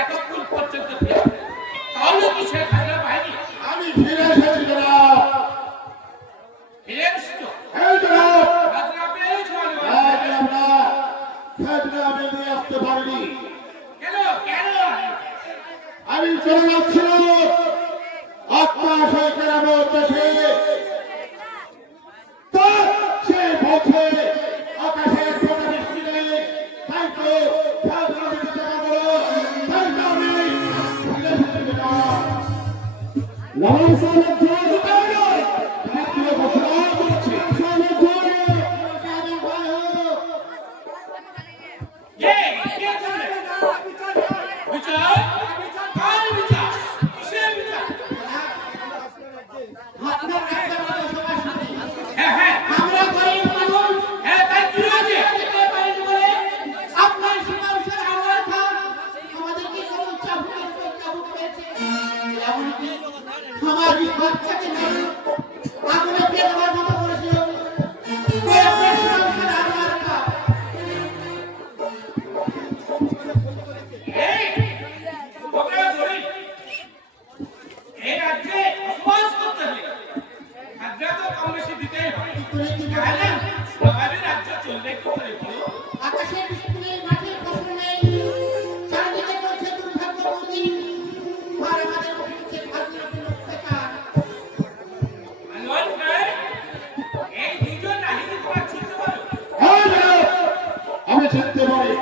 এতক্ষণ পর্যন্ত তাহলে কি সে খাজনা পায়নি? আমি ফিরে এসেছি জনাব। ফিরে এসছো? হ্যাঁ জনাব। খাজনা পেয়েছো? খাজনা আমি নিয়ে আসতে পারিনি। কেন কেন? আমি চলে যাচ্ছিলাম আপনার সেই কেরামত দেশে। সে বলছে আকাশে কোনো বৃষ্টি নেই, তাই তো খাজনা দিতে টাকা বলো, তাই তো আমি ফিরে এসেছি জনাব। লাল সাহেব চিনতে পারি।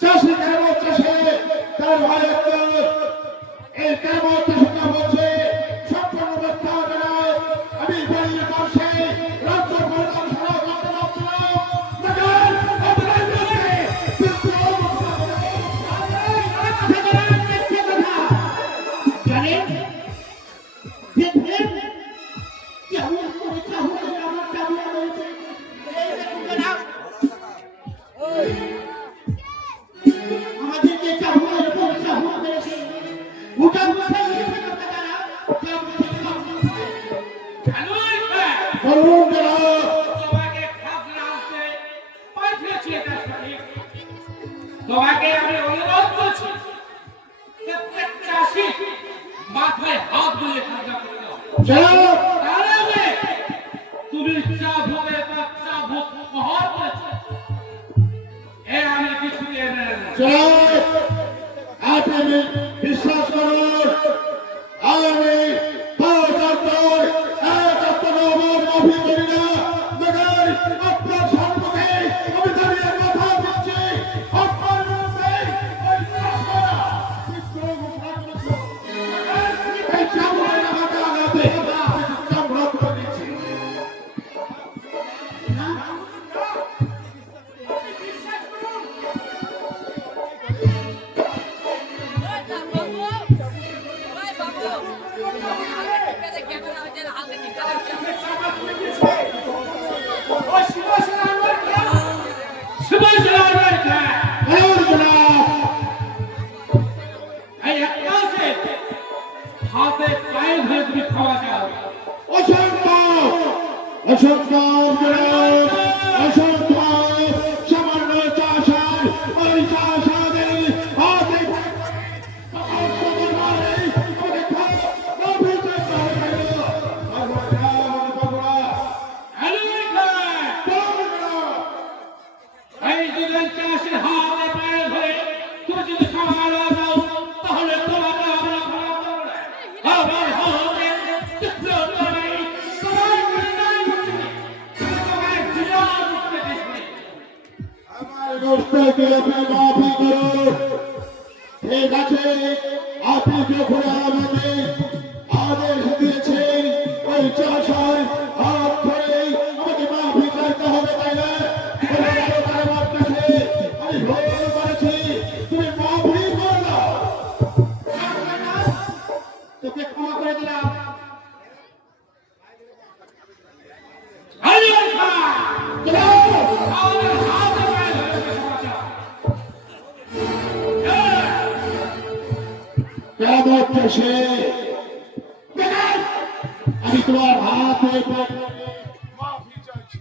চাষি কেরামত চাষে তার ভাই এই কেরামত চাষিটা বলছে সম্পূর্ণ ব্যবস্থা জানায়। আমি বলি পাশে রাজ্য সরকার সড়ক করতে পারছিলাম তোমাকে আমি অনুরোধ করছি প্রত্যেক চাষি মাথায় হাত দিয়ে খাজনা করতে হবে। তাহলে তুমি চা ভোগে চা ভোগ কহর করেছো এ আমি কিছু আপনি বিশ্বাস করুন আমি মাফি করি না। আপনার সম্মুখে আমি দাঁড়িয়ে কথা বলছি। আপনার হাতে পায়ে ধরে তুমি খাওয়া যাও। অসম্ভব অসম্ভব অসম্ভব। সামান্য চাষার ওই চাষাদের হাতে এই দুজন চাষের হাতে পায়ে ধরে তুমি যদি খাওয়া দাও তাহলে তোমাকে মাফি করুন। ঠিক আছে, আপনি যখন আমাকে আদেশ দিয়েছেন ওই চাষার হাত ধরে আমাকে মাফি করতে হবে, তাই না? আমি ভয় করেছি, তুমি মাফি করো। তোকে ক্ষমা করে দিলাম। আমি তোমার হাত মাফি চাইছি,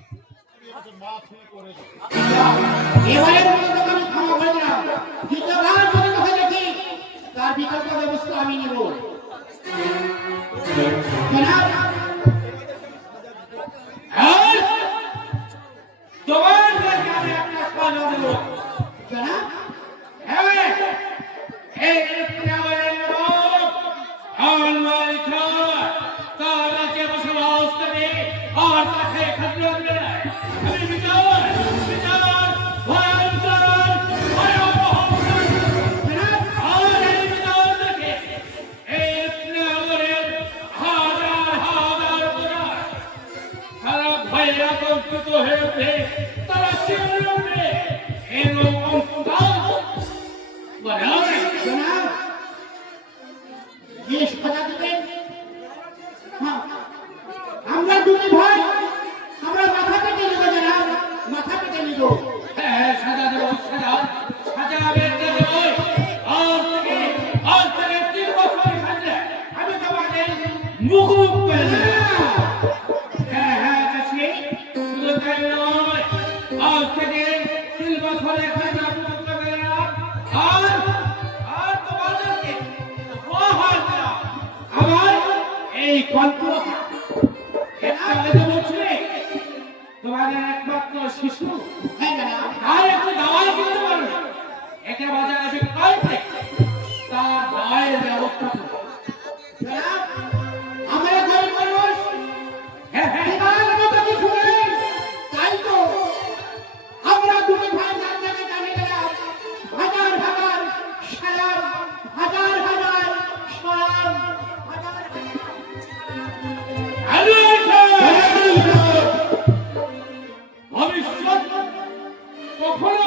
মাফি করে দাও। এবারে আমি ক্ষমা করে দিলাম। দ্বিতীয়বার যদি তোকে দেখি বন্দোবস্ত আমি নিব জনাব। এই, তোমার কাছে আমি একটা কথা দেবো। জনাব হ্যাঁ, এই ইতিহাসের লোক আলমারি খায়, তারাকে বসবাস করে আর তাকে খাদ্য দেয়। আমি বিচার ভয়ঙ্কর ভয়াবহ জনাব আর এই বিচার দেখে এই ইতিহাসের হাজার হাজার প্রজা তারা ভয়ে আতঙ্কিত হয়ে ওঠে, তারা শিউরে ওঠে। এরকম বলে জনাব যে সাজা দিবেন, হ্যাঁ, আমরা দুটি ভাই আমরা মাথা পেতে নিব জনাব, মাথা পেতে নিব। হ্যাঁ, সাজা দেবো, সাজা বেঁধে দেবো। আজ থেকে 3 বছর থাকলে আমি তোমাকে মুখ করে দেবো। হ্যাঁ হ্যাঁ কাছে শুধু তাই নয়, আজ থেকে 3 বছর এখানে মুখ করে না। আর তোমাদেরকে উপহার দিলাম আমার এই কল্প একটা লেগে বলছে তোমাদের একমাত্র শিশু। হ্যাঁ জনাব আর একটু দাওয়াই কিনতে পারো না, একে বাজারে বিক্রয় করে তার দাওয়াইয়ের ব্যবস্থা করো। জনাব আমরা গরিব মানুষ, হ্যাঁ হ্যাঁ, এবার মতো কিছু নেই, তাই তো আমরা দুটি ভাই জানতে জানি গেলাম হাজার হাজার সালাম, হাজার হাজার সালাম, হাজার ভবিষ্যৎ কখনো